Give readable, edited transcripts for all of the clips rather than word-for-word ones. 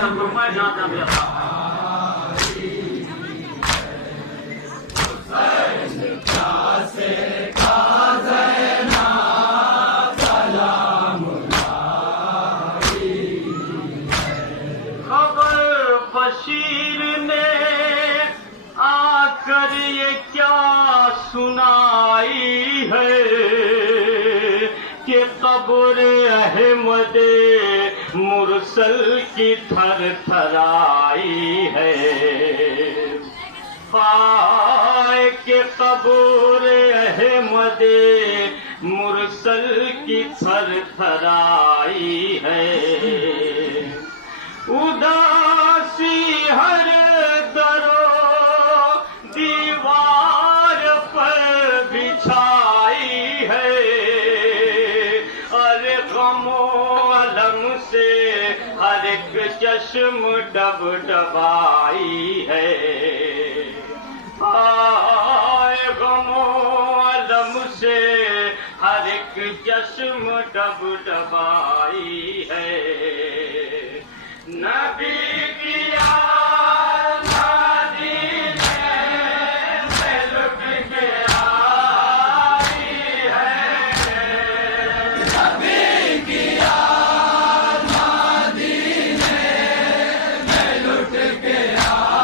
زیادہ فرمائے جہاں جہاں بھی اللہ بشیر نے آ کر یہ کیا سنائی ہے کہ قبر احمد مرسل کی تھر تھرائی ہے ہائے کہ قبر احمد مرسل کی تھر تھرائی ہے اداسی ہر درو دیوار پر بچھائی ہے ارے غم و علم سے ہر ایک چشم ڈب ڈبائی ہے آئے غم و علم سے ہر ایک چشم ڈب ڈبائی ہے نبی کی یاد مدینے میں لٹ کے آئی ہے نبی کی یاد مدینے میں لٹ کے آئی ہے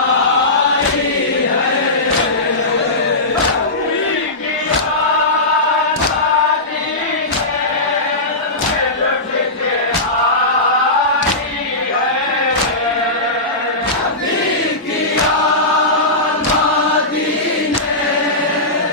نبی کی یاد مدینے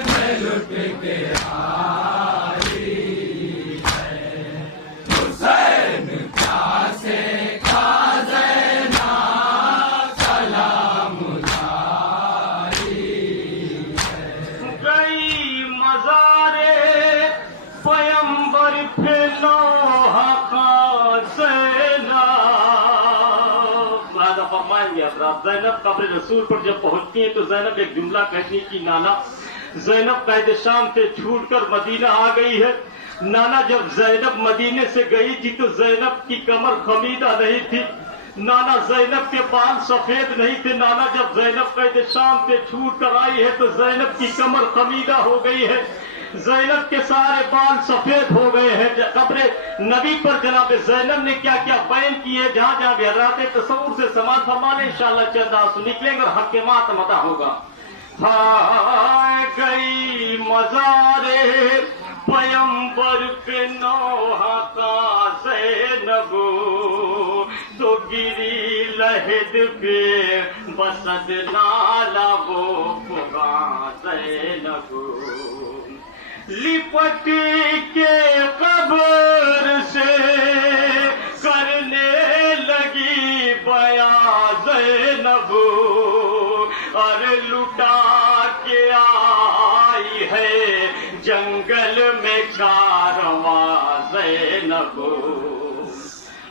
میں لٹ کے زینب قبر رسول پر جب پہنچتی ہیں تو زینب ایک جملہ کہتی ہے کہ نانا زینب قید شام سے چھوٹ کر مدینہ آ گئی ہے نانا جب زینب مدینے سے گئی تھی تو زینب کی کمر خمیدہ نہیں تھی نانا زینب کے بال سفید نہیں تھے نانا جب زینب قید شام سے چھوٹ کر آئی ہے تو زینب کی کمر خمیدہ ہو گئی ہے زینب کے سارے بال سفید ہو گئے ہیں قبر نبی پر جناب زینب نے کیا کیا بیان کیے جہاں جہاں بھی حضرات تصور سے سماعت فرمانے انشاءاللہ چند آنسو نکلیں گے اور حق کے مات متا ہوگا ہائے گئی مزار پیمبر پہ نوحہ کا زینب تو گری لہد پہ بسد نالا وہ فغاں زینب لپٹ کے قبر سے کرنے لگی بیاں زینب اور لٹا کے آئی ہے جنگل میں کارواں زینب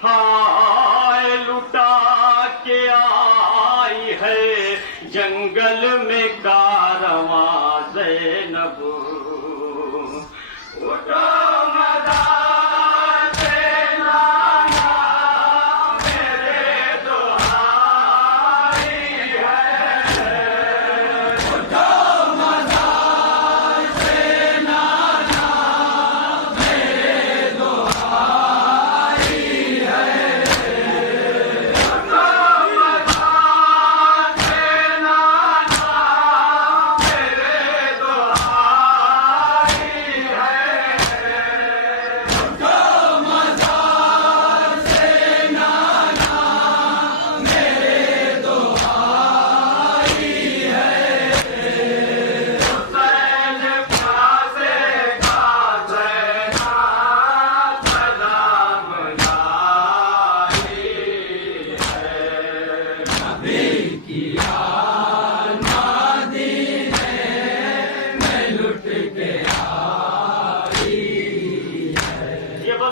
ہائے لٹا کے آئی ہے جنگل میں کارواں زینب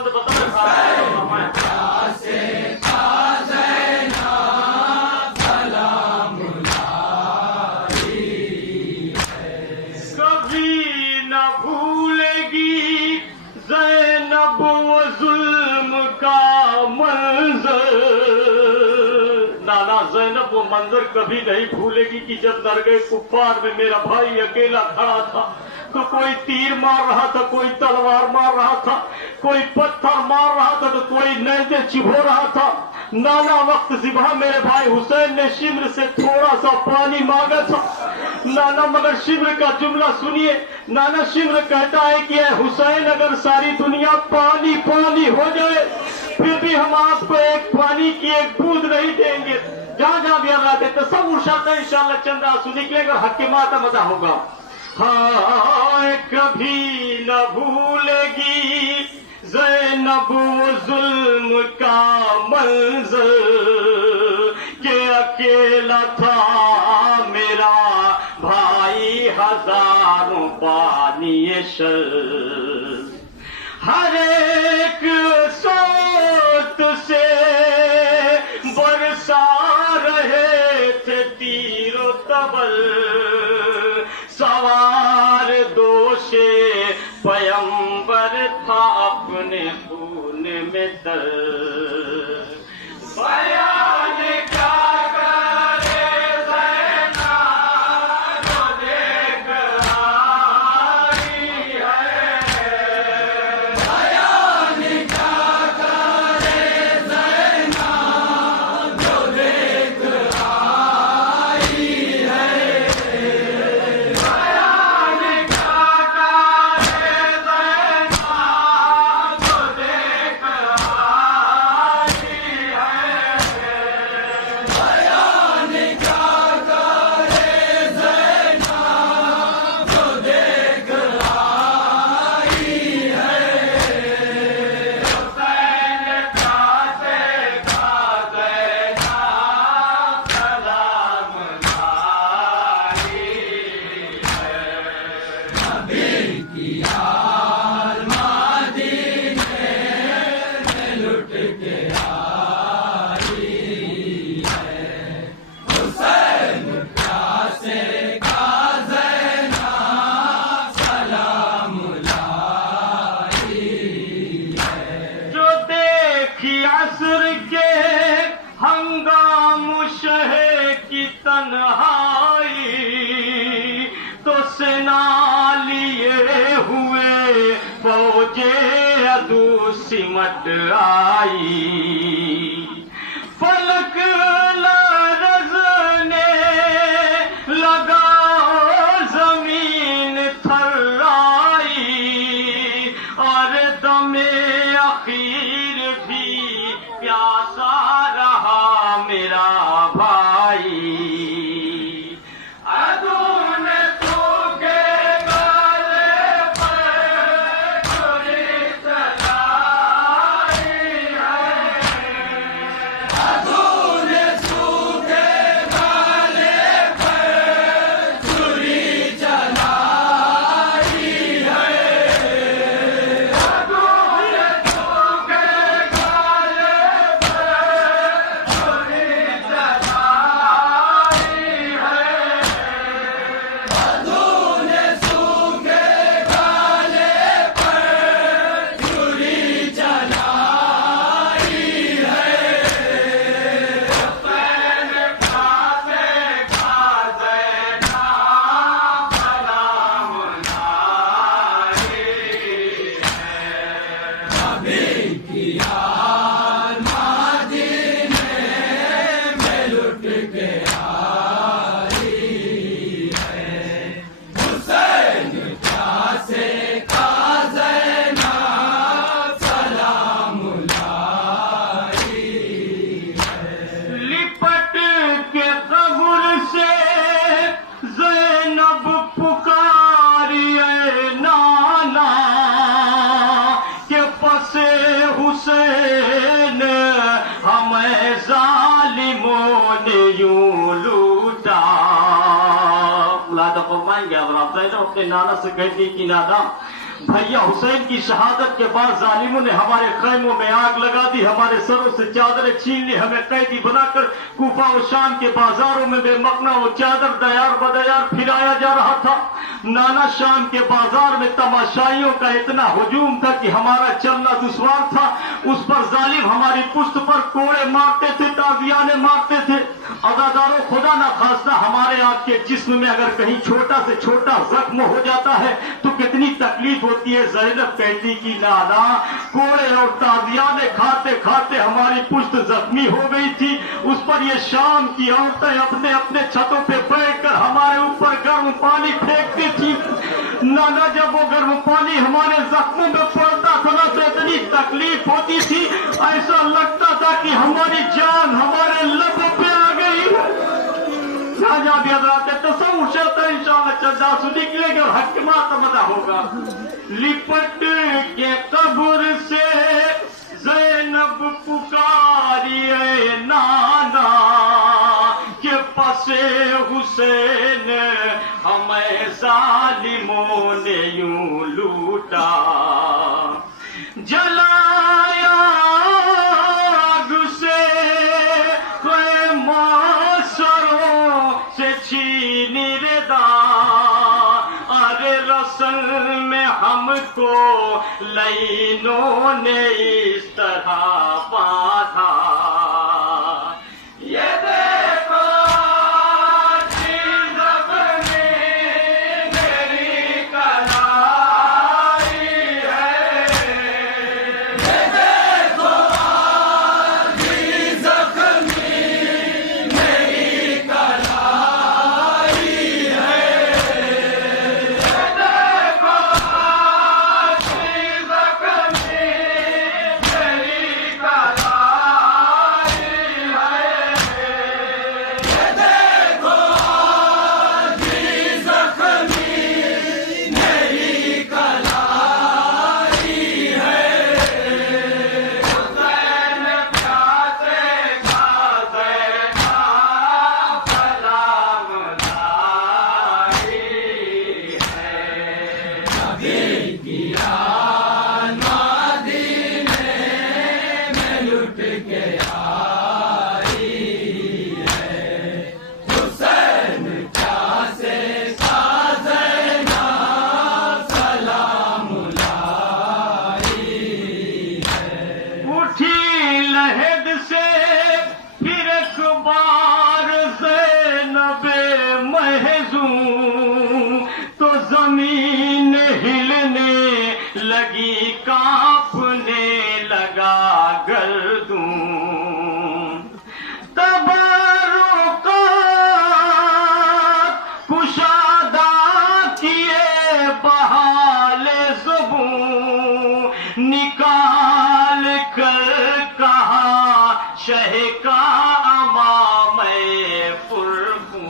बंद बता कभी न भूलेगी ज़ैनब वो जुल्म का मंजर। नाना ज़ैनब वो मंजर कभी नहीं भूलेगी कि जब नरगे कुफ्फार में मेरा भाई अकेला खड़ा था, तो कोई तीर मार रहा था, कोई तलवार मार रहा था, कोई पत्थर मार रहा था, तो कोई नैजे चिभो रहा था। नाना वक्त ज़िबा मेरे भाई हुसैन ने शिम्र से थोड़ा सा पानी मांगा था। नाना मगर शिम्र का जुमला सुनिए। नाना शिम्र कहता है कि हुसैन अगर सारी दुनिया पानी पानी हो जाए फिर भी हम आपको एक पानी की एक बूंद नहीं देंगे। जहाँ जहाँ भी हम आते तो सब उशाता इंशाल्लाह चंद आंसू निकलेगा, हक के माता मजा होगा। हाँ कभी न भूलेगी ज़ैनब वो जुल्म का मंजर के अकेला था मेरा भाई हजारों पानी शर। हर एक सोत से बरसा रहे थे तीरो तबल, सवार दोषे पैगंबर था अपने खून में तर। बयान क्या करे ज़ैनब जो देख आई है। बयान क्या करे ज़ैनब जो देख आई है। बयान क्या करे ज़ैनब जो देख आई है। बयान क्या करे ज़ैनब जो देख आई है। हुसैन खाते का ज़ैनब सलाम लाई है। नबी की आल मदीने में लुट के आई है। हुसैन प्यासे का ज़ैनब सलाम लाई है। जो देखी असर के हंगाम शहे की तन्हाई, तो सेना लिए हुए फौजे अदू सिमट आई। फलक लरज़ने लगा जमीन थर्राई, और दमे अखीर भी प्यासा रहा मेरा भाई। अदून सूखे गाले पर छुरी चलाई है। अदून सूखे गाले पर छुरी चलाई है। अदून सूखे गाले पर छुरी चलाई है। अदून सूखे गाले पर छुरी चलाई है। हुसैन खाते का ज़ैनब सलाम लाई है। नबी की आल मदीने में लुट के आई है। हुसैन प्यासे का ज़ैनब सलाम लाई है। लिपट के कब्र से ज़ैनब पुकारिए नाना के पसे हुसैन हमें जालिमों ने यूं लूटा। लादा फरमाएंगे अब आप ज़ैनब अपने नाना से कहती कि नाना भैया हुसैन की शहादत के बाद जालिमों ने हमारे खैमों में आग लगा दी, हमारे सरों से चादरें छीन ली, हमें कैदी बनाकर कूफा और शाम के बाजारों में बेमकना वो चादर दयार बदयार फिराया जा रहा था। नाना शाम के बाजार में तमाशाइयों का इतना हुजूम था कि हमारा चलना दुश्वार था। उस पर जालिम हमारी पुश्त पर कोड़े मारते थे, ताजियाने मारते थे। अज़ादारों, खुदा न खास्ता हमारे आपके जिस्म में अगर कहीं छोटा से छोटा जख्म हो जाता है तो कितनी तकलीफ होती है। ज़ैनब कहती कि नाना, कोड़े और ताजियाने खाते खाते हमारी पुश्त जख्मी हो गई थी। उस पर ये शाम की औरतें अपने अपने छतों पे बैठकर हमारे ऊपर गर्म पानी फेंकती थी। नाना, जब वो गर्म पानी हमारे जख्मों में पड़ता था ना तो इतनी तकलीफ होती थी, ऐसा लगता था कि हमारी जान हमारे लबों पे आ गई। जब याद आते तो सब उछलता इंशाल्लाह चंदा सुनी निकलेंगे और हकमा तमदा होगा। लिपट के कब्र से ज़ैनब पुकारिए नाना के पसे हुसैन हमें जालिमों ने यूं लूटा, जलाया आग से मासरों से छीनी रदा। अरे रसल में हमको लईनों ने इस तरह बांधा। ये देखो जमीन हिलने लगी, कांपने लगा गर्दूं। तबरुकात कुशादा किए बहाले ज़ुबूं, निकाल कर कहा शह का अमामे पुरखूं।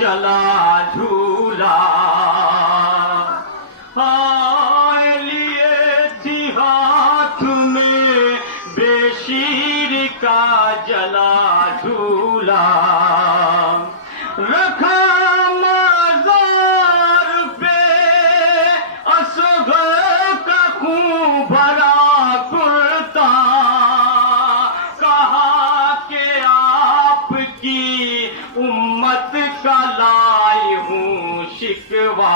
जला झूला लिए शमशीर का जला झूला रखा मजार पे असगर का खून भरा कुर्ता कहा कि आपकी उम्मत का लाई हूँ शिकवा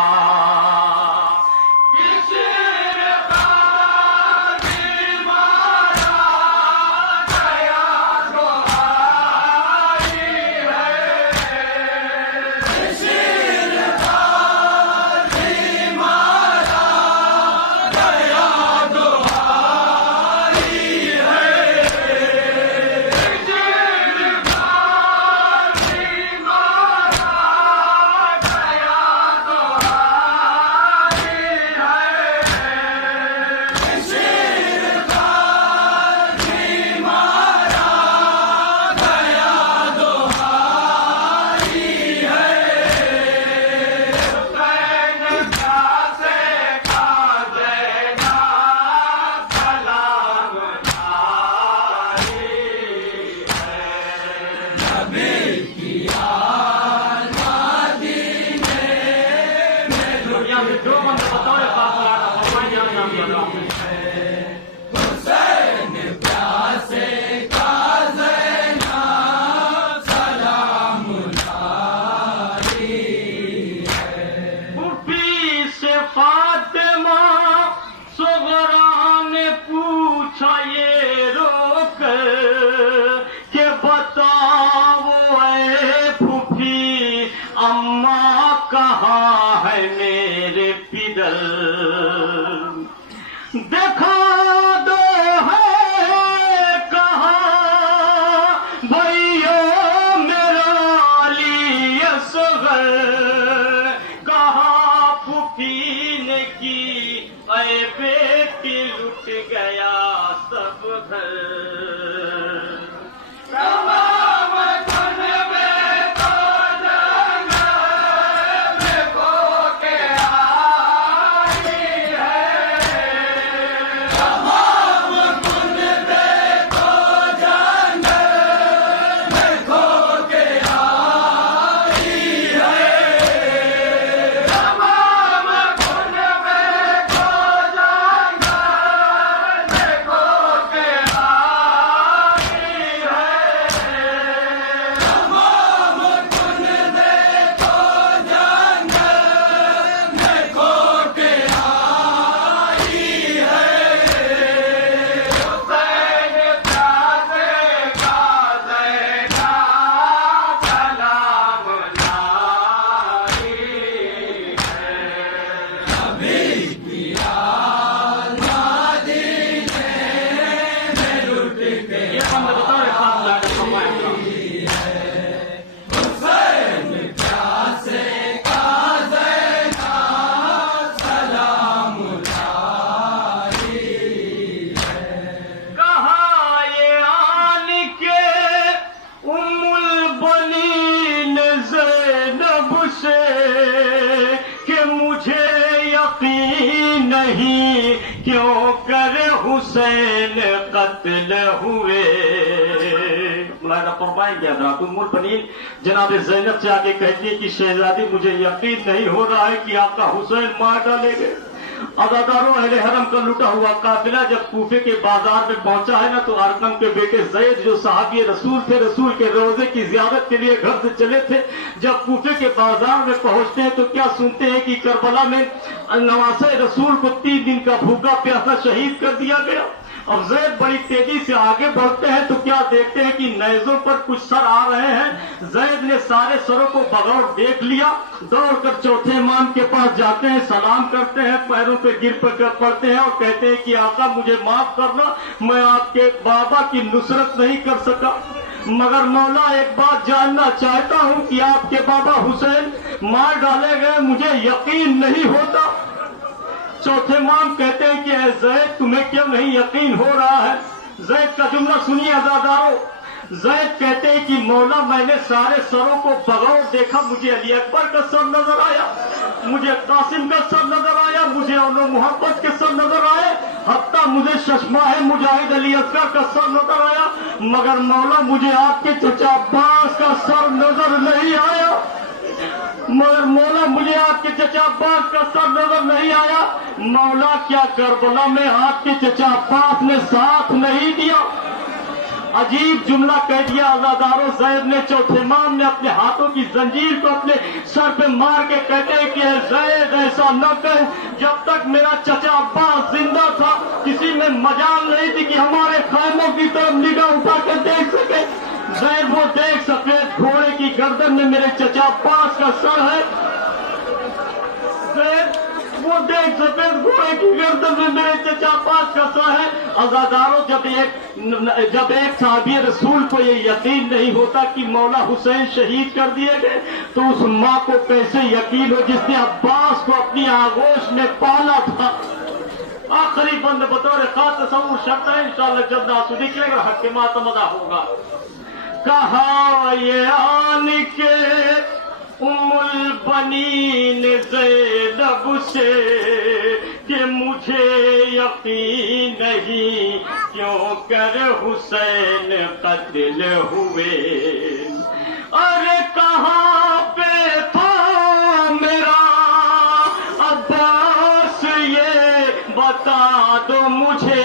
कहाँ है मेरे पिदल देखा दो है कहाँ भैया मेरा अली असगर कहाँ फूफी ने की ऐ बेटी लुट गया सब घर नहीं क्यों कर हुसैन कत्ल हुए फरमाएंगे हज़रातुल बनीन जनाब ज़ैनब से आगे कहती है कि शहजादी मुझे यकीन नहीं हो रहा है कि आपका हुसैन मार डालेंगे। अज़ादारों अहले हरम का लुटा हुआ काफिला जब कूफे के बाजार में पहुंचा है ना तो अरकम के बेटे ज़ैद जो सहाबी रसूल थे रसूल के रोजे की ज़ियारत के लिए घर से चले थे जब कूफे के बाजार में पहुंचते हैं तो क्या सुनते हैं कि करबला में नवासे रसूल को 3 दिन का भूखा प्यासा शहीद कर दिया गया। अब ज़ैद बड़ी तेजी से आगे बढ़ते हैं तो क्या देखते हैं कि नेज़ों पर कुछ सर आ रहे हैं। ज़ैद ने सारे सरों को बगौर देख लिया, दौड़कर चौथे इमाम के पास जाते हैं, सलाम करते हैं, पैरों पे गिर पड़ते हैं और कहते हैं कि आका मुझे माफ करना, मैं आपके बाबा की नुसरत नहीं कर सका, मगर मौला एक बात जानना चाहता हूँ कि आपके बाबा हुसैन मार डाले गए, मुझे यकीन नहीं होता। चौथे इमाम कहते हैं कि ऐ ज़ैद तुम्हें क्यों नहीं यकीन हो रहा है। ज़ैद का जुमला सुनिए अज़ादारों। ज़ैद कहते हैं कि मौला मैंने सारे सरों को बगौर देखा, मुझे अली अकबर का सर नजर आया, मुझे कासिम का सर नजर आया, मुझे औलो मोहब्बत के सर नजर आए, हत्ता मुझे चश्मा है मुजाहिद अली असगर का सर नजर आया, मगर मौला मुझे आपके चचा अब्बास का सर नजर नहीं आया। मगर मौला मुझे आपके चचा अब्बास का सर नजर नहीं आया। मौला क्या करबला में आपके चचा अब्बास ने साथ नहीं दिया। अजीब जुमला कह दिया अज़ादारों। ज़ैद ने चौथे इमाम ने अपने हाथों की जंजीर को अपने सर पे मार के कहते हैं कि ज़ैद ऐसा न कह, जब तक मेरा चचा अब्बास जिंदा था किसी में मजाल नहीं थी कि हमारे खैमों की तरफ निगाह उठा कर देख सके। ज़ैद वो देख सफेद घोड़े की गर्दन में मेरे चचा अब्बास का सर है। ज़ैद वो देख सफेद घोड़े की गर्दन में मेरे चचा अब्बास का सर है। अज़ादारों, जब एक साहबी रसूल को ये यकीन नहीं होता कि मौला हुसैन शहीद कर दिए गए, तो उस माँ को कैसे यकीन हो जिसने अब्बास को अपनी आगोश में पाला था। आखिरी बंद बतौर खास तसव्वुर शर्त है, इंशाअल्लाह जब नासुदी निकलेगा हक के मातमदा होगा। कहा ये आन के उम्मुल बनीन ज़ैनब से कि मुझे यकीन नहीं क्यों कर हुसैन कत्ल हुए। अरे कहाँ पे था मेरा अब्बास ये बता दो मुझे,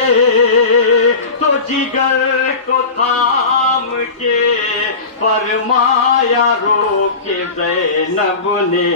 तो जिगर को थाम के फरमाया रो के ज़ैनब ने।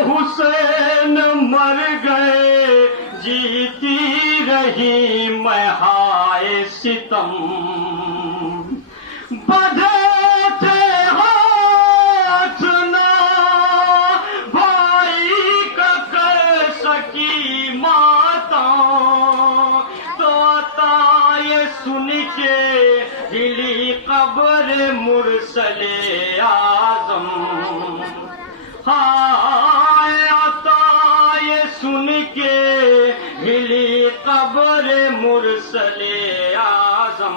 हुसैन मर गए जीती रही मैं हाय सितम। बधे थे हाथ ना भाई का कर सकी माता, तो आता ये सुन के हिली कब्र मुरसले आजम। हाय आता ये सुन के हिली कब्र मुरसले आजम।